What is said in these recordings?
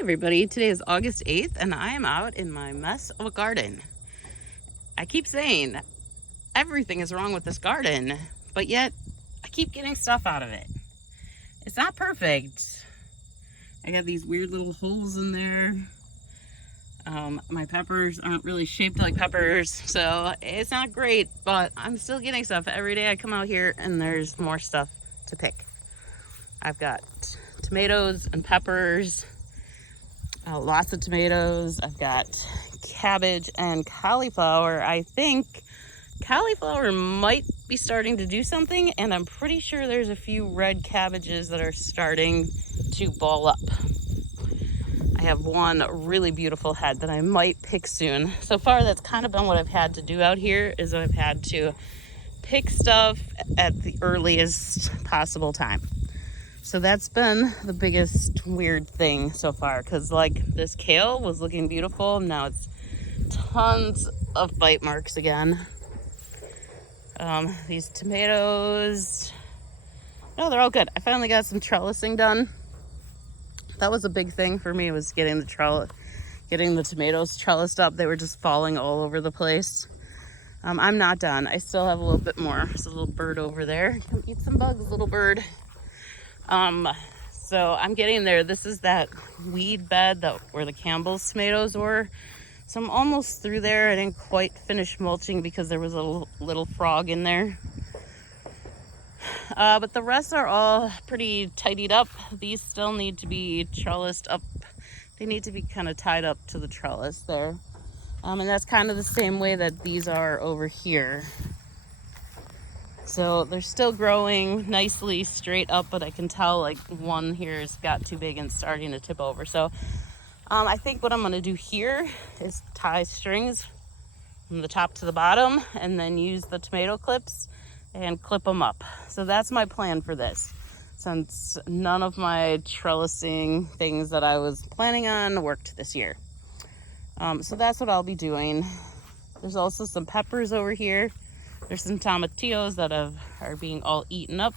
Everybody, today is August 8th and I am out in my mess of a garden. I keep saying everything is wrong with this garden, but yet I keep getting stuff out of it. It's not perfect. I got these weird little holes in there. My peppers aren't really shaped like peppers, so it's not great, but I'm still getting stuff. Every day I come out here and there's more stuff to pick. I've got tomatoes and peppers. Lots of tomatoes. I've got cabbage and cauliflower. I think cauliflower might be starting to do something, and I'm pretty sure there's a few red cabbages that are starting to ball up. I have one really beautiful head that I might pick soon. So far, that's kind of been what I've had to do out here, is I've had to pick stuff at the earliest possible time. So that's been the biggest weird thing so far, because like this kale was looking beautiful. Now it's tons of bite marks again. These tomatoes, no, they're all good. I finally got some trellising done. That was a big thing for me, was getting the tomatoes trellised up. They were just falling all over the place. I'm not done. I still have a little bit more. There's a little bird over there. Come eat some bugs, little bird. So I'm getting there. This is that weed bed where the Campbell's tomatoes were. So I'm almost through there. I didn't quite finish mulching because there was a little frog in there. But the rest are all pretty tidied up. These still need to be trellised up. They need to be kind of tied up to the trellis there. And that's kind of the same way that these are over here. So they're still growing nicely straight up, but I can tell like one here has got too big and starting to tip over. So I think what I'm going to do here is tie strings from the top to the bottom and then use the tomato clips and clip them up. So that's my plan for this, since none of my trellising things that I was planning on worked this year. So that's what I'll be doing. There's also some peppers over here. There's some tomatillos that are being all eaten up.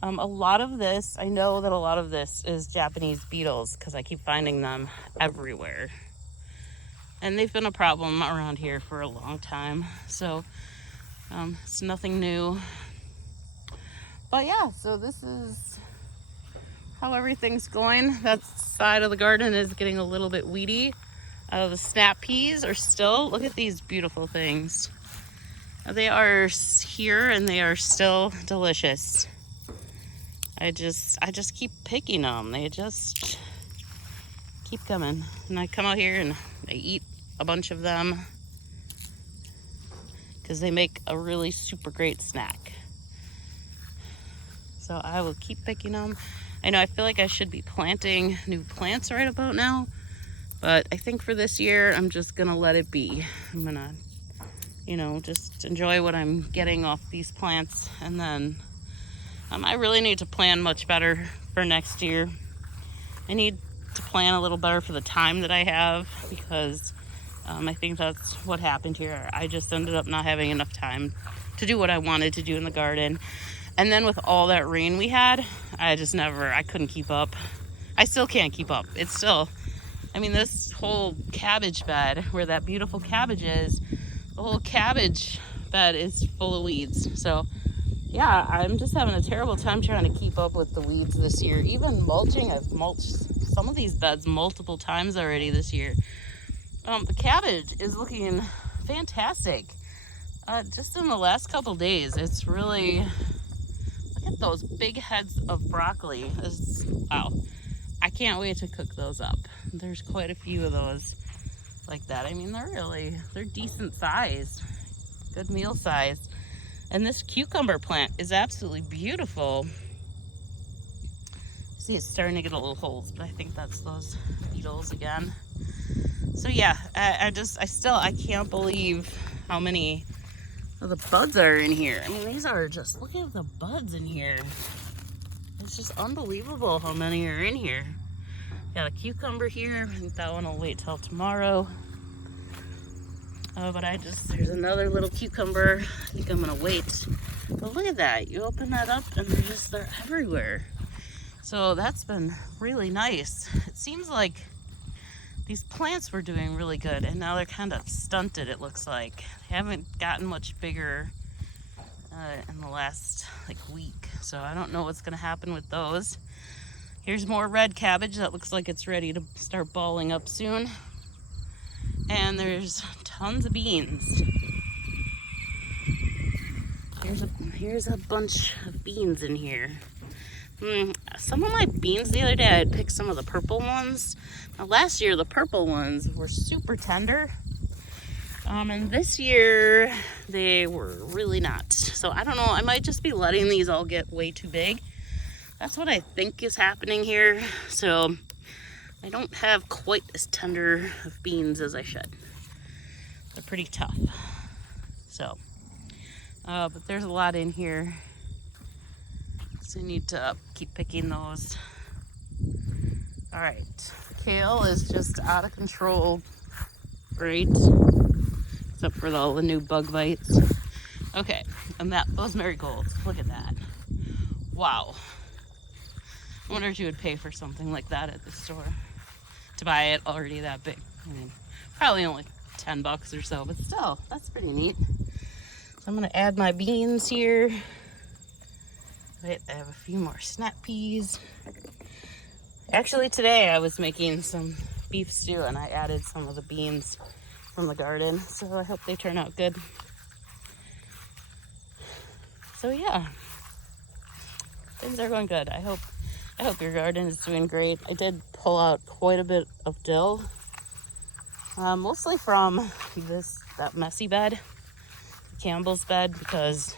A lot of this, I know that a lot of this is Japanese beetles, because I keep finding them everywhere. And they've been a problem around here for a long time. So it's nothing new. But yeah, so this is how everything's going. That side of the garden is getting a little bit weedy. The snap peas are still, look at these beautiful things. They are here and they are still delicious. I just keep picking them. They just keep coming. And I come out here and I eat a bunch of them because they make a really super great snack. So I will keep picking them. I know I feel like I should be planting new plants right about now, but I think for this year, I'm just gonna let it be. I'm gonna, just enjoy what I'm getting off these plants. And then I really need to plan much better for next year. I need to plan a little better for the time that I have, because I think that's what happened here. I just ended up not having enough time to do what I wanted to do in the garden. And then with all that rain we had, I couldn't keep up. I still can't keep up. It's still, this whole cabbage bed where that beautiful cabbage is, the whole cabbage bed is full of weeds. So yeah, I'm just having a terrible time trying to keep up with the weeds this year. Even mulching, I've mulched some of these beds multiple times already this year. The cabbage is looking fantastic. Just in the last couple days, it's really, look at those big heads of broccoli. Wow. I can't wait to cook those up. There's quite a few of those like that. They're decent size, good meal size. And this cucumber plant is absolutely beautiful. See, it's starting to get a little holes, but I think that's those beetles again. So yeah, I can't believe how many of the buds are in here. These are just, look at the buds in here. It's just unbelievable how many are in here. Got a cucumber here. I think that one will wait till tomorrow. But there's another little cucumber. I think I'm gonna wait. But look at that. You open that up and they're everywhere. So that's been really nice. It seems like these plants were doing really good, and now they're kind of stunted, it looks like. They haven't gotten much bigger in the last like week, so I don't know what's gonna happen with those. Here's more red cabbage that looks like it's ready to start balling up soon. And there's tons of beans. Here's a bunch of beans in here. Some of my beans the other day, I had picked some of the purple ones. Now, last year, the purple ones were super tender. And this year, they were really not. So I don't know, I might just be letting these all get way too big. That's what I think is happening here. So I don't have quite as tender of beans as I should. They're pretty tough. So, but there's a lot in here. So you need to keep picking those. All right, kale is just out of control. Great, except for all the new bug bites. Okay, and those marigolds, look at that. Wow. I wonder if you would pay for something like that at the store to buy it already that big. I mean, probably only $10 or so, but still, that's pretty neat. So I'm gonna add my beans here. Wait, I have a few more snap peas. Actually, today I was making some beef stew and I added some of the beans from the garden, so I hope they turn out good. So yeah, things are going good. I hope your garden is doing great. I did pull out quite a bit of dill, mostly from that messy bed, Campbell's bed, because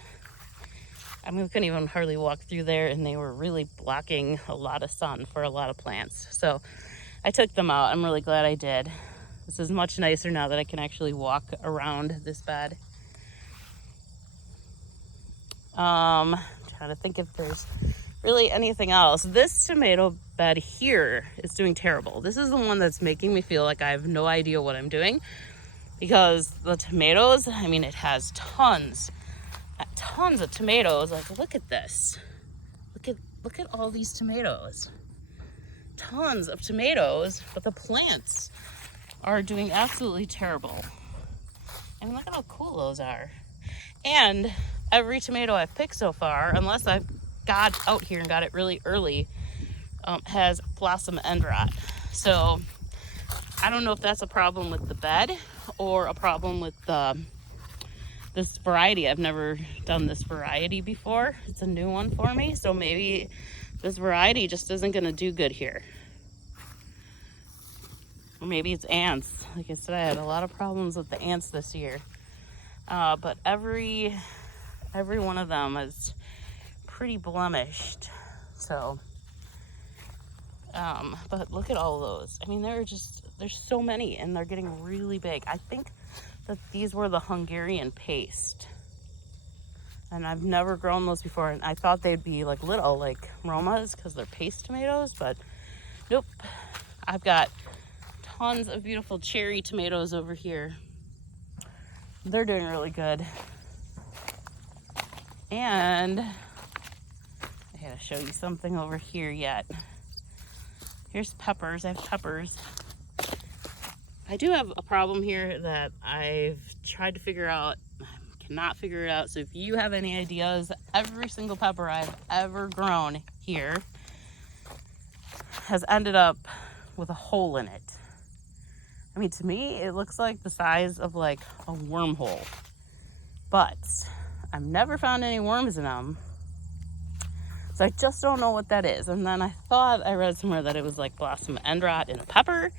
I mean, we couldn't even hardly walk through there, and they were really blocking a lot of sun for a lot of plants. So I took them out. I'm really glad I did. This is much nicer now that I can actually walk around this bed. Trying to think if there's really anything else. This tomato bed here is doing terrible. This is the one that's making me feel like I have no idea what I'm doing, because the tomatoes, I mean, it has tons of tomatoes. Like, look at this. Look at all these tomatoes. Tons of tomatoes, but the plants are doing absolutely terrible. I mean, look at how cool those are. And every tomato I've picked so far, unless I've got out here and got it really early, has blossom end rot. So I don't know if that's a problem with the bed or a problem with this variety. I've never done this variety before. It's a new one for me, so maybe this variety just isn't gonna do good here. Or maybe it's ants. Like I said, I had a lot of problems with the ants this year. But every one of them is pretty blemished. So, but look at all those. I mean, there's so many, and they're getting really big. I think that these were the Hungarian paste, and I've never grown those before, and I thought they'd be like little, like Romas, because they're paste tomatoes, but nope. I've got tons of beautiful cherry tomatoes over here. They're doing really good. And I gotta show you something over here yet. Here's peppers. I have peppers. I do have a problem here that I've tried to figure out. I cannot figure it out. So if you have any ideas, every single pepper I've ever grown here has ended up with a hole in it. I mean, to me, it looks like the size of like a wormhole, but I've never found any worms in them. So I just don't know what that is. And then I thought I read somewhere that it was like blossom end rot in a pepper,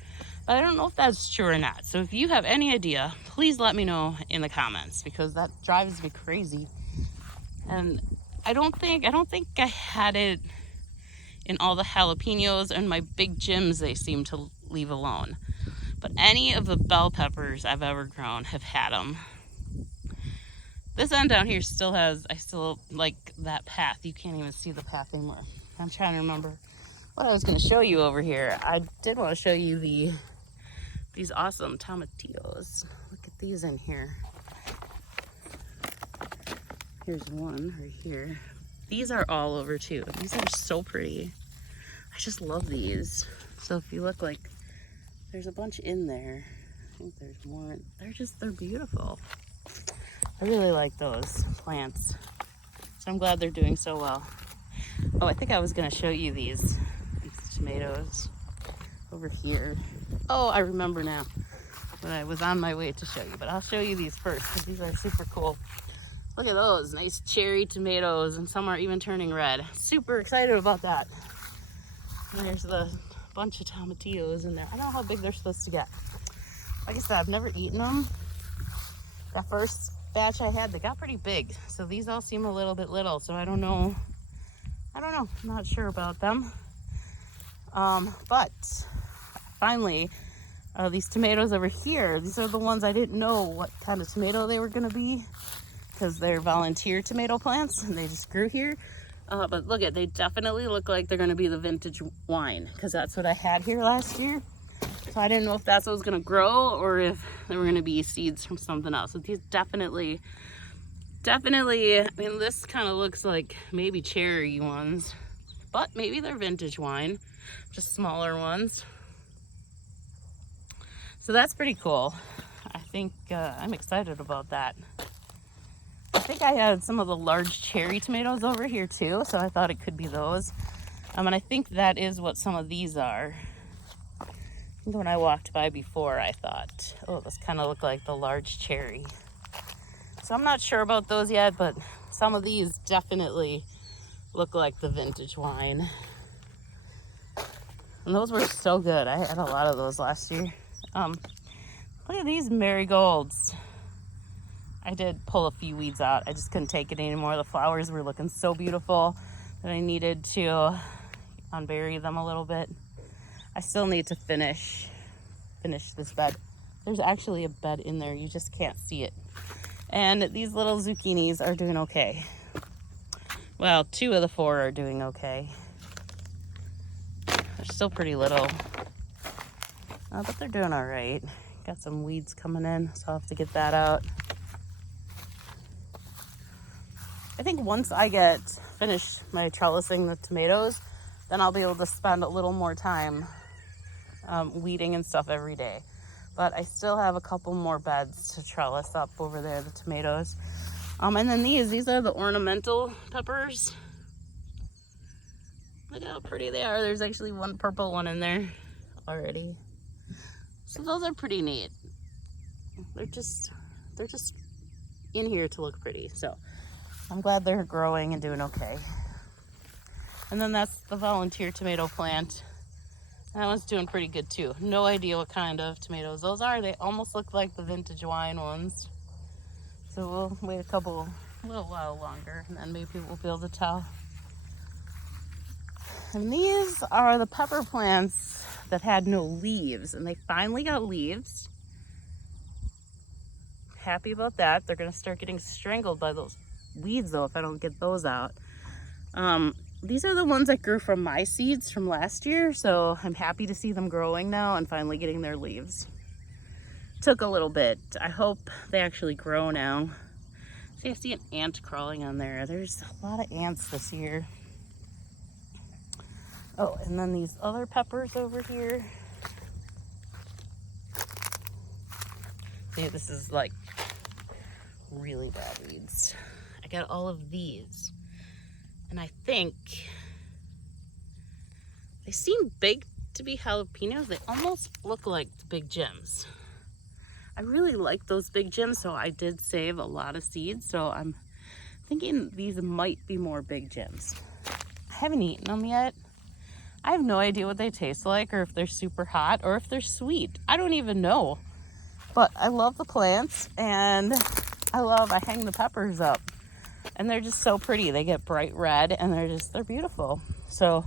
but I don't know if that's true or not. So if you have any idea, please let me know in the comments, because that drives me crazy. And I don't think I had it in all the jalapenos and my big Jims they seem to leave alone. But any of the bell peppers I've ever grown have had them. This end down here still has, I still like that path. You can't even see the path anymore. I'm trying to remember what I was going to show you over here. I did want to show you these awesome tomatillos. Look at these in here. Here's one right here. These are all over too. These are so pretty. I just love these. So if you look, like, there's a bunch in there. I think there's more. They're beautiful. I really like those plants. So I'm glad they're doing so well. Oh, I think I was gonna show you these tomatoes over here. Oh, I remember now when I was on my way to show you, but I'll show you these first because these are super cool. Look at those nice cherry tomatoes, and some are even turning red. Super excited about that. And there's the bunch of tomatillos in there. I don't know how big they're supposed to get. Like I said, I've never eaten them. That first batch I had, they got pretty big. So these all seem a little bit little. So I don't know. I'm not sure about them. But finally, these tomatoes over here, these are the ones I didn't know what kind of tomato they were going to be because they're volunteer tomato plants and they just grew here. But look they definitely look like they're going to be the vintage wine because that's what I had here last year. So I didn't know if that's what was going to grow or if they were going to be seeds from something else. So these definitely, I mean, this kind of looks like maybe cherry ones, but maybe they're vintage wine, just smaller ones. So that's pretty cool. I think I'm excited about that. I think I had some of the large cherry tomatoes over here too, so I thought it could be those. And I think that is what some of these are. When I walked by before, I thought, oh, this kind of look like the large cherry. So I'm not sure about those yet, but some of these definitely look like the vintage wine. And those were so good. I had a lot of those last year. Look at these marigolds. I did pull a few weeds out. I just couldn't take it anymore. The flowers were looking so beautiful that I needed to unbury them a little bit. I still need to finish this bed. There's actually a bed in there. You just can't see it. And these little zucchinis are doing okay. Well, 2 of the 4 are doing okay. They're still pretty little. But they're doing all right. Got some weeds coming in, so I'll have to get that out. I think once I get finished my trellising the tomatoes, then I'll be able to spend a little more time weeding and stuff every day. But I still have a couple more beds to trellis up over there, the tomatoes. And then these are the ornamental peppers. Look how pretty they are. There's actually one purple one in there already. So those are pretty neat. They're just in here to look pretty. So I'm glad they're growing and doing okay. And then that's the volunteer tomato plant. That one's doing pretty good too. No idea what kind of tomatoes those are. They almost look like the vintage wine ones. So we'll wait a little while longer and then maybe we'll be able to tell. And these are the pepper plants that had no leaves, and they finally got leaves. Happy about that. They're gonna start getting strangled by those weeds though if I don't get those out. These are the ones that grew from my seeds from last year, so I'm happy to see them growing now and finally getting their leaves. Took a little bit. I hope they actually grow now. See, I see an ant crawling on there. There's a lot of ants this year. Oh, and then these other peppers over here. See, this is like really bad weeds. I got all of these. And I think they seem big to be jalapenos. They almost look like the Big Jims. I really like those Big Jims, so I did save a lot of seeds. So I'm thinking these might be more Big Jims. I haven't eaten them yet. I have no idea what they taste like or if they're super hot or if they're sweet. I don't even know. But I love the plants and I hang the peppers up. And they're just so pretty. They get bright red and they're beautiful. So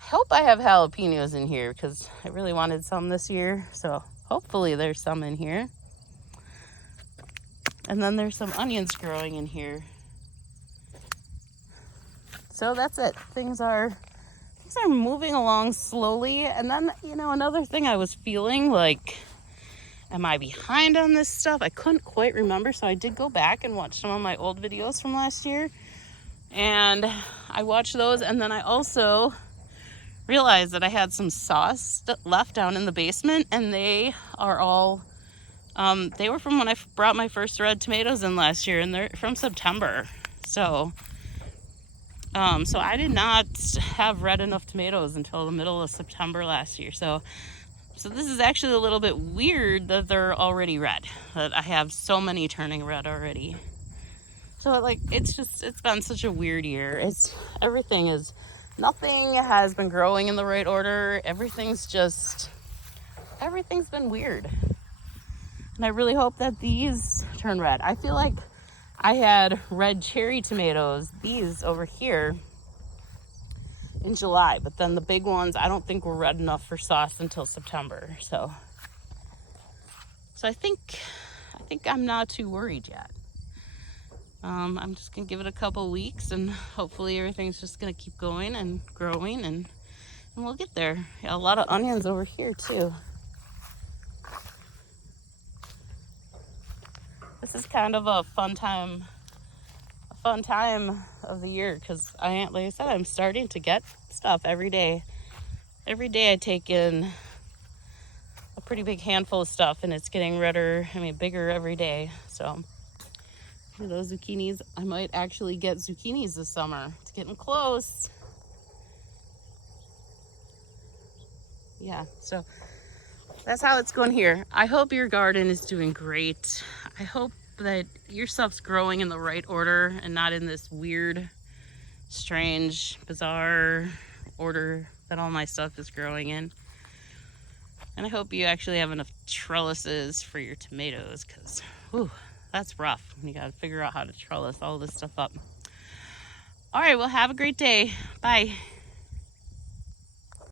I hope I have jalapenos in here because I really wanted some this year. So hopefully there's some in here. And then there's some onions growing in here. So that's it. Things are moving along slowly. And then, another thing I was feeling like, am I behind on this stuff? I couldn't quite remember, so I did go back and watch some of my old videos from last year. And I watched those, and then I also realized that I had some sauce left down in the basement, and they are all, they were from when I brought my first red tomatoes in last year, and they're from September. So, so I did not have red enough tomatoes until the middle of September last year. So this is actually a little bit weird that they're already red, that I have so many turning red already. So like, it's been such a weird year. Nothing has been growing in the right order. Everything's been weird. And I really hope that these turn red. I feel like I had red cherry tomatoes, these over here, in July, but then the big ones I don't think were red enough for sauce until September. So I think I'm not too worried yet. I'm just gonna give it a couple weeks, and hopefully everything's just gonna keep going and growing, and we'll get there. Yeah, a lot of onions over here too. This is kind of a fun time of the year, because like I said, I'm starting to get stuff every day. Every day I take in a pretty big handful of stuff, and it's getting bigger every day. So those zucchinis, I might actually get zucchinis this summer. It's getting close. Yeah, so that's how it's going here. I hope your garden is doing great. I hope that your stuff's growing in the right order and not in this weird, strange, bizarre order that all my stuff is growing in. And I hope you actually have enough trellises for your tomatoes, because that's rough. You gotta figure out how to trellis all this stuff up. All right, well, have a great day. Bye.